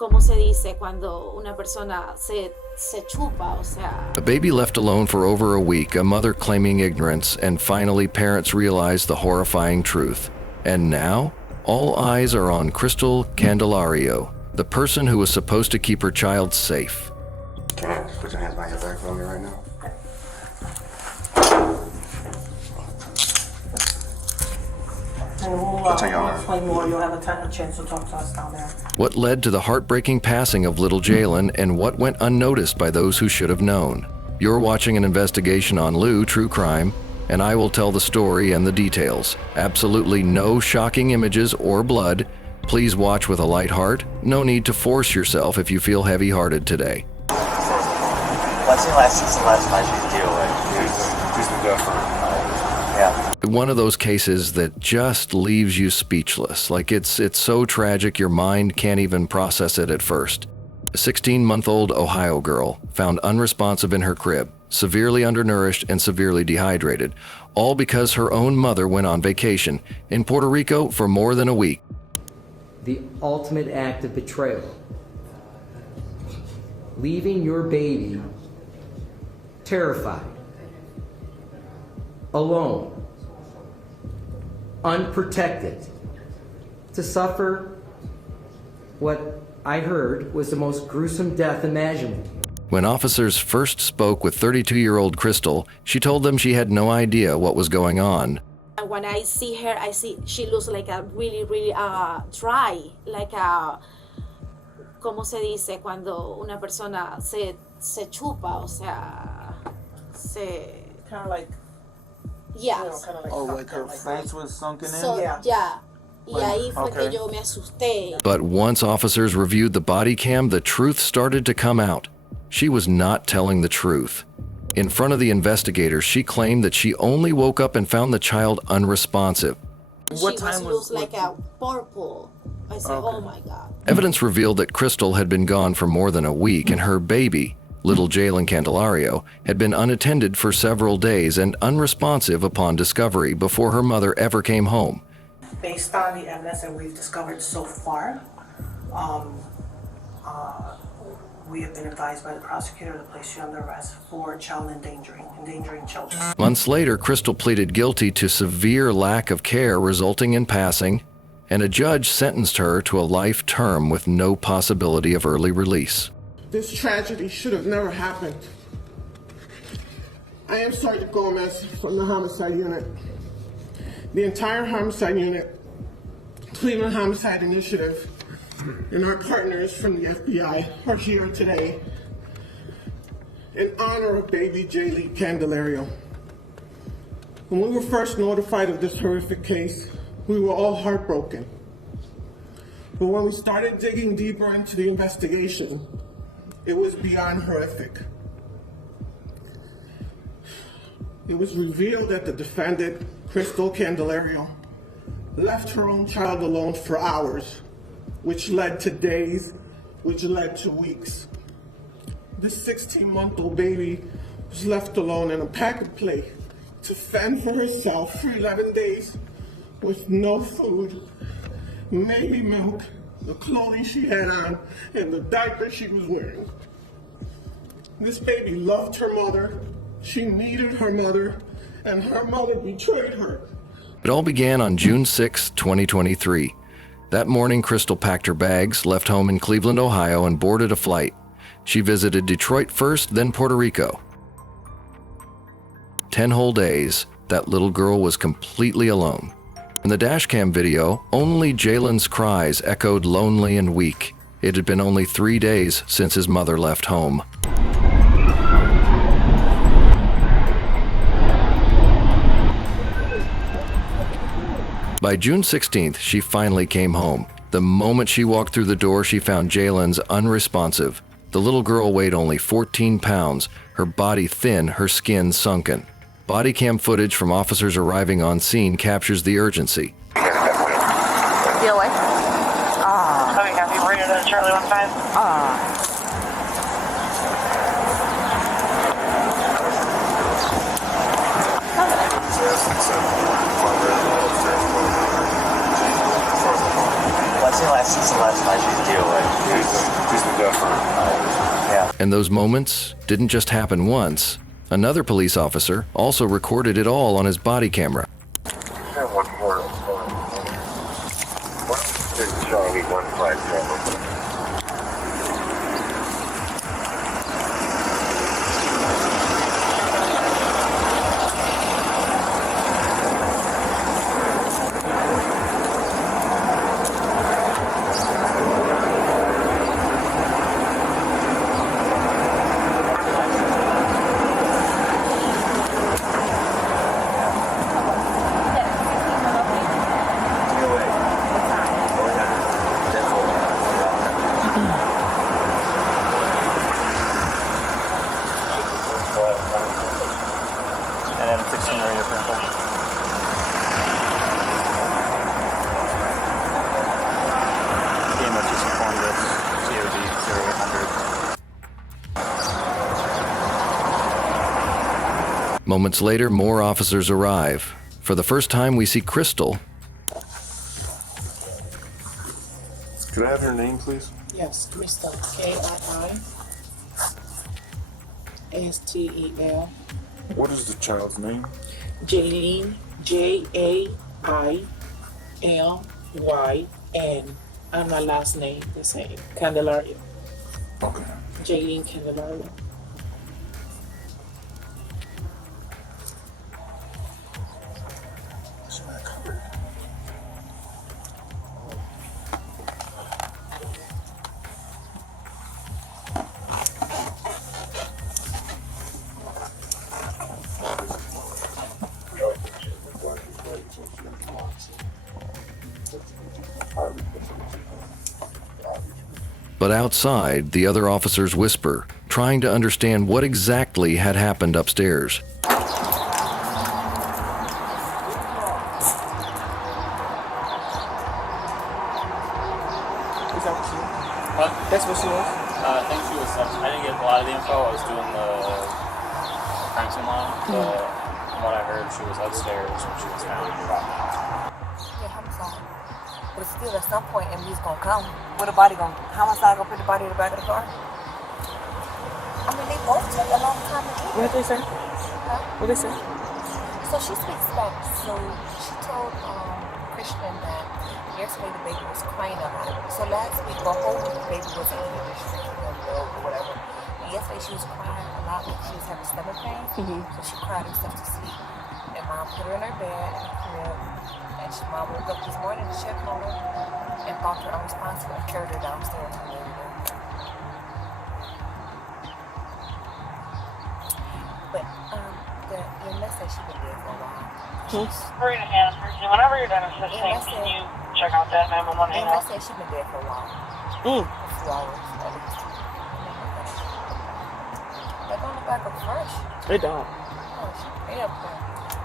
¿cómo se dice cuando una persona se chupa? O sea. A baby left alone for over a week, a mother claiming ignorance, and finally parents realized the horrifying truth. And now, all eyes are on Crystal Candelario, the person who was supposed to keep her child safe. Can you put your hands behind your back for me right now? And we'll explain more. You'll have a chance to talk to us down there. What led to the heartbreaking passing of little Jailyn and what went unnoticed by those who should have known. You're watching an investigation on Lou True Crime, and I will tell the story and the details. Absolutely no shocking images or blood. Please watch with a light heart. No need to force yourself if you feel heavy-hearted today. What's the last night you deal with? He's been dead for Yeah. One of those cases that just leaves you speechless. Like it's so tragic your mind can't even process it at first. A 16-month-old Ohio girl found unresponsive in her crib, severely undernourished and severely dehydrated, all because her own mother went on vacation in Puerto Rico for more than a week. The ultimate act of betrayal. Leaving your baby terrified, alone, unprotected, to suffer what I heard was the most gruesome death imaginable. When officers first spoke with 32-year-old Crystal, she told them she had no idea what was going on. When I see her, I see she looks like a really, really dry, like a, ¿cómo se dice cuando una persona se chupa? O sea, Kind of like. yeah. You know, kind of like. Oh, like her face was sunken in? So, Yeah. yeah. Y ahí fue Okay. que yo me asusté. But once officers reviewed the body cam, the truth started to come out. She was not telling the truth. In front of the investigators, she claimed that she only woke up and found the child unresponsive. What She time looks was like a purple. I said, Okay. oh my God. Evidence revealed that Crystal had been gone for more than a week, and her baby, little Jailyn Candelario, had been unattended for several days and unresponsive upon discovery before her mother ever came home. Based on the evidence that we've discovered so far, we have been advised by the prosecutor to place you under arrest for child endangering children. Months later, Crystal pleaded guilty to severe lack of care resulting in passing, and a judge sentenced her to a life term with no possibility of early release. This tragedy should have never happened. I am Sergeant Gomez from the Homicide Unit. The entire Homicide Unit, Cleveland Homicide Initiative, and our partners from the FBI are here today in honor of baby Jailyn Candelario. When we were first notified of this horrific case, we were all heartbroken. But when we started digging deeper into the investigation, it was beyond horrific. It was revealed that the defendant, Crystal Candelario, left her own child alone for hours, which led to days, which led to weeks. This 16-month-old baby was left alone in a pack and play to fend for herself for 11 days with no food, maybe milk, the clothing she had on, and the diaper she was wearing. This baby loved her mother, she needed her mother, and her mother betrayed her. It all began on June 6, 2023. That morning, Crystal packed her bags, left home in Cleveland, Ohio, and boarded a flight. She visited Detroit first, then Puerto Rico. 10 whole days, that little girl was completely alone. In the dashcam video, only Jailyn's cries echoed lonely and weak. It had been only 3 days since his mother left home. By June 16th, she finally came home. The moment she walked through the door, she found Jailyn's unresponsive. The little girl weighed only 14 pounds, her body thin, her skin sunken. Bodycam footage from officers arriving on scene captures the urgency. Feel like? Okay, copy. We're here to Charlie 15. What's the last night you deal with? Yeah. And those moments didn't just happen once. Another police officer also recorded it all on his body camera. Charlie 157. And then 16 radio printer. EMS just informed us, COD 0800. Moments later, more officers arrive. For the first time, we see Crystal. Could I have her name, please? Yes, Crystal, K-I-I-S-T-E-L. What is the child's name? Jailyn, Jailyn, and my last name the same, Candelario. Okay. Jailyn Candelario. But outside, the other officers whisper, trying to understand what exactly had happened upstairs. That's what she was? I think she was, I didn't get a lot of the info. I was doing the crime scene line, but from what I heard, she was upstairs when she was found about now. Yeah, homicide. But still, at some point, MD's gonna come. Where the body gonna? Homicide gonna put the body in the back of the car? I mean, they both took a long time to do it. What did they say? Huh? What did they say? So she speaks about. So she told Christian that yesterday the baby was crying a lot. So last week, the whole week, the baby wasn't in the street or whatever. And yesterday she was crying a lot when she was having stomach pain. So she cried herself to sleep. And mom put her in her bed in the crib. And mom woke up this morning to check on her and thought her unresponsive and carried her downstairs and laid her. But the EMS said she been dead for a while. Whenever you're done assisting, can you check out that 911 EMS handout? said she been dead for a while. A few hours at least. They don't look like her fresh. They don't. Oh, she been up there.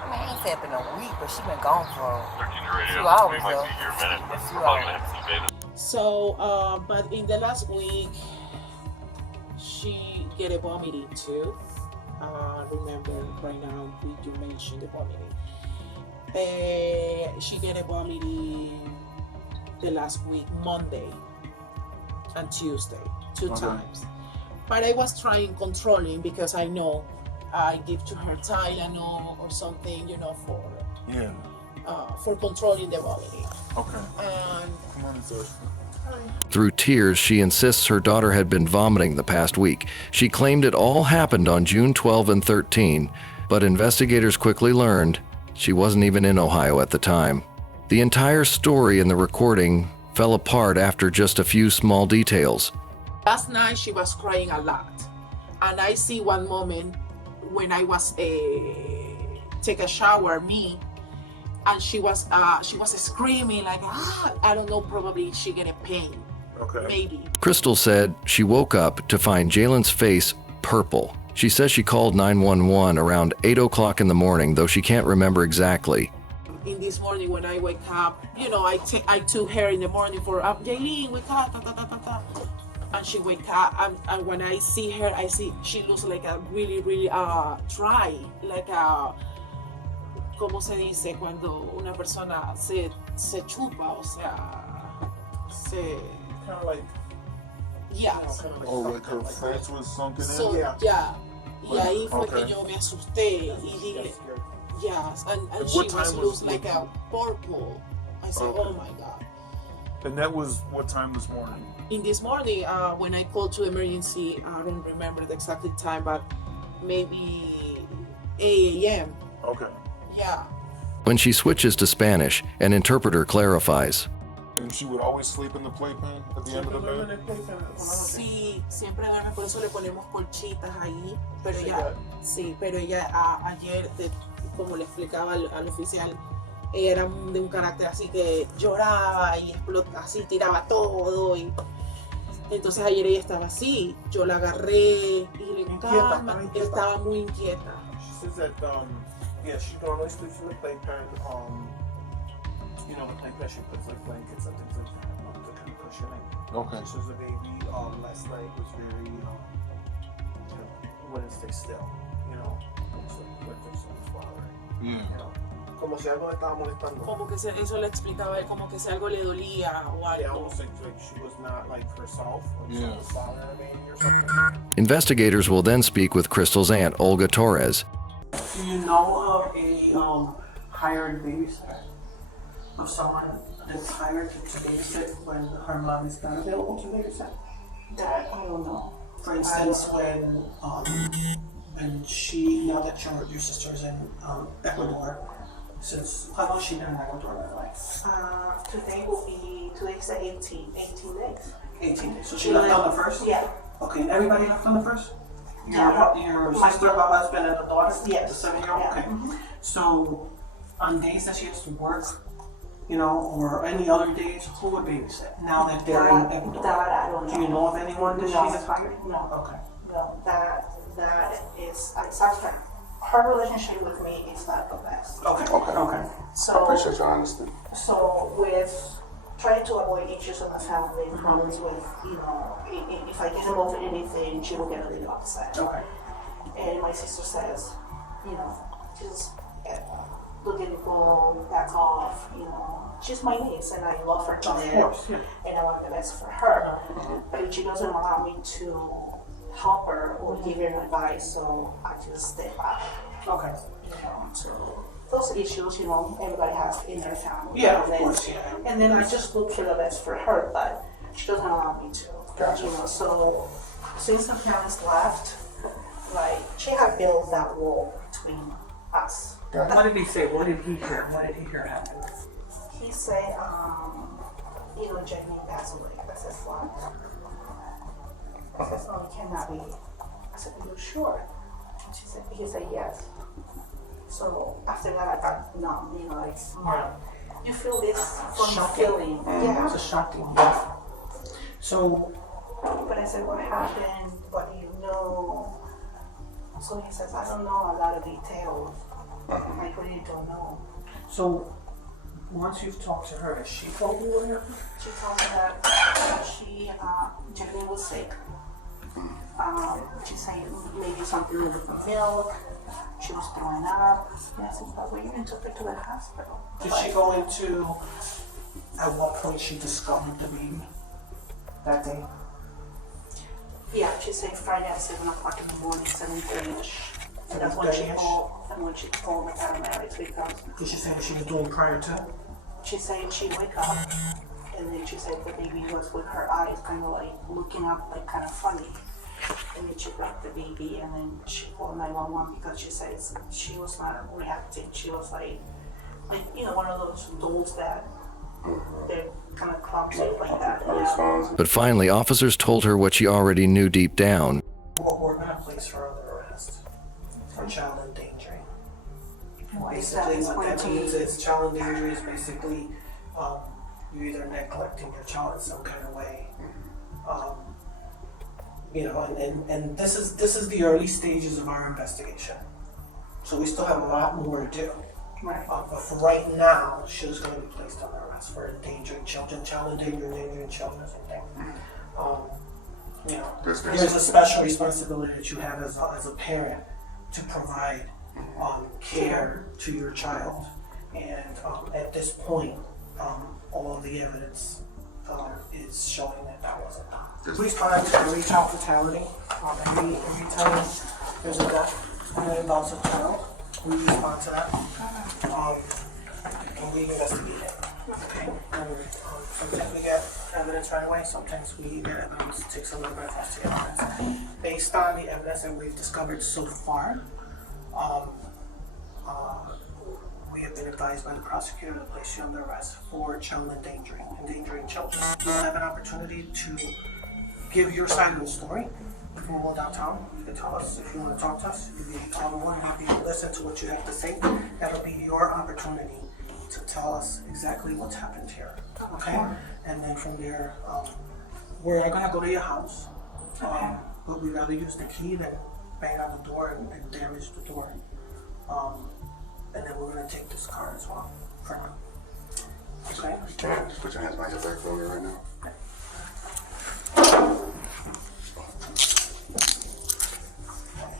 I mean, I ain't said been a week, but she been gone for a few hours though. A few hours. So, but in the last week, she get a vomiting too. Remember right now, you mentioned the vomiting. She get a vomiting the last week, Monday and Tuesday, two times. But I was trying controlling because I know I give to her Tylenol or something, you know, for controlling the vomiting. Okay. Come on, George. Through tears, she insists her daughter had been vomiting the past week. She claimed it all happened on June 12 and 13, but investigators quickly learned she wasn't even in Ohio at the time. The entire story in the recording fell apart after just a few small details. Last night she was crying a lot, and I see one moment when I was take a shower, and she was screaming like, I don't know, probably she get a pain. Okay. Maybe. Crystal said she woke up to find Jailyn's face purple. She says she called 911 around 8 o'clock in the morning, though she can't remember exactly. In this morning when I wake up, you know, I took her in the morning for, Jailyn, wake up, and she wake up, and when I see her, I see she looks like a really, really dry, like a, ¿cómo se dice cuando una persona se chupa? O sea, Kind of like Yes. Oh, like her fence was sunken in? So, yeah. Y ahí fue Okay. que yo me asusté y dije, yes, and And she what was time loose was like a purple. I said, Okay. oh my God. And that was what time this morning? In this morning, when I called to emergency, I don't remember the exact time, but maybe 8 a.m. Okay. Yeah. When she switches to Spanish, an interpreter clarifies. And she would always sleep in the playpen at the end of the day? Sí, siempre duerme, por eso le ponemos colchitas ahí, pero ella ayer, como le explicaba al oficial, ella era de un carácter así que lloraba y explotaba, así tiraba todo, y entonces ayer ella estaba así, yo la agarré y le calma, estaba muy inquieta. She says that, yeah, she normally sleeps in the playpen. You know, the playpen she puts like blankets and things like that to kind of cushioning. Okay. She says the baby last night was very, you know, wouldn't stay still. You know, so went through some swallowing. Yeah. You know, como si algo le estaba molestando. Como que eso le explicaba él, como que si algo le dolía o Yeah, algo. almost like she was not like herself. Like Yeah. something was bothering her maybe or something. Investigators will then speak with Crystal's aunt, Olga Torres. Do you know of a hired babysitter? Of someone that's hired to babysit when her mom is not available to babysit? That I don't know. For instance, when she, now that your sister's in Ecuador, since how long has she been in Ecuador, by the way? Today's the 18 days. 18 days. So she left on the first? Yeah. Okay, everybody left on the first? Yeah. Your My sister, brother. her husband, and the daughter? Yes. The 7-year-old? Yeah. Okay. Mhm. So, on days that she has to work, you know, or any other days, who would babysit now that they're in Ecuador? That I don't know. Do you know of anyone that she No. has hired? No. Okay. No, that is exactly. Her relationship with me is not the best. Okay. Okay. So Appreciate your honesty. So with trying to avoid issues in the family, problems with, you know, if I get involved in anything, she will get really upset. Okay. And my sister says, you know, just don't get involved, back off, you know. She's my niece and I love her to Of death. course, yeah. And I want the best for her. But she doesn't allow me to help her or give her advice, so I just stay back. Okay. You know, so those issues, you know, everybody has in their family. Yeah, and of then, course, yeah. And then I just look for the best for her, but she doesn't allow me to. Gotcha. You know, so since her parents left, like she had built that wall between us. What did he say? What did he hear? What did he hear happen? He said, you know, Jailyn passed away. I said, what? I said, no, it cannot be. I said, are you sure? He said, yes. So after that, I got numb, you know, like, you feel this funny feeling. Yeah. It's a shocking death. So, But I said, what happened? What do you know? So he says, I don't know a lot of details. I really don't know. so once you've talked to her, has she told you what happened? She told me that Jailyn was sick. She said maybe something with the milk. She was throwing up. And I said, but we even took her to the hospital. Did she go into, at what point she discovered the baby that day? Yeah, she said Friday at 7 o'clock in the morning, 7:30ish. And that's when she 7:30ish? called. And when she called the paramedics because Did she say what she was doing prior to? she said she wake up, and then she said the baby was with her eyes kind of like looking up, like kind of funny. And then she grabbed the baby, and then she called 911 because she says she was not reacting. She was like you know, one of those dolls that they're kind of clumsy like that. Yeah. But finally, officers told her what she already knew deep down. We're going to place her under arrest for child endangering. Basically, Basically, what that means is child endangering is basically you either neglecting your child in some kind of way. You know, and this is the early stages of our investigation. So we still have a lot more to do. Right. But for right now, she's going to be placed under arrest for endangering children, child endangering children or something. You know, there's a special responsibility that you have as a parent to provide care to your child. And at this point, all of the evidence is showing that that wasn't done. Police respond to every child fatality. Every time there's a death and it involves a child, we respond to that. And we investigate it. Okay? And sometimes we get evidence right away, sometimes we get evidence. It takes a little bit of us to get evidence. Based on the evidence that we've discovered so far, we have been advised by the prosecutor to place you under arrest for child endangering children. You will have an opportunity to give your side of the story. If you go downtown, you can tell us. If you want to talk to us, you'll be more than happy to listen to what you have to say. That'll be your opportunity to tell us exactly what's happened here. Okay? And then from there, we're not going to go to your house, but we'd rather use the key than bang on the door and damage the door. And then we're going to take this car as well for now. Okay? Can I just put your hands behind your back for me right now?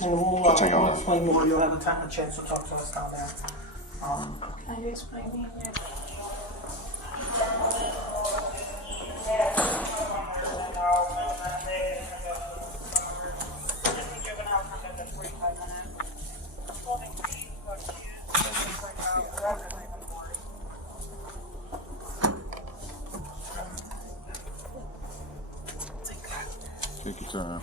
And we'll explain more. You'll have a chance to talk to us down there. Can you explain me? Take your time.